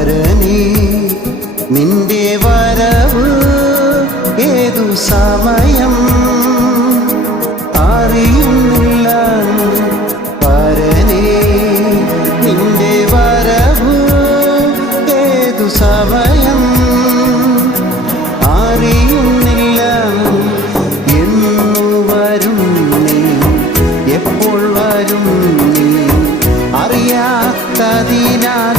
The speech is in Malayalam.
പരനേ നിന്റെ വരവ് ഏതു സമയം അറിയുന്നില്ല പരനേ നിന്റെ വരവ് ഏതു സമയം അറിയുന്നില്ല എന്നു വരും നീ എപ്പോൾ വരും നീ അറിയാത്തതിനാൽ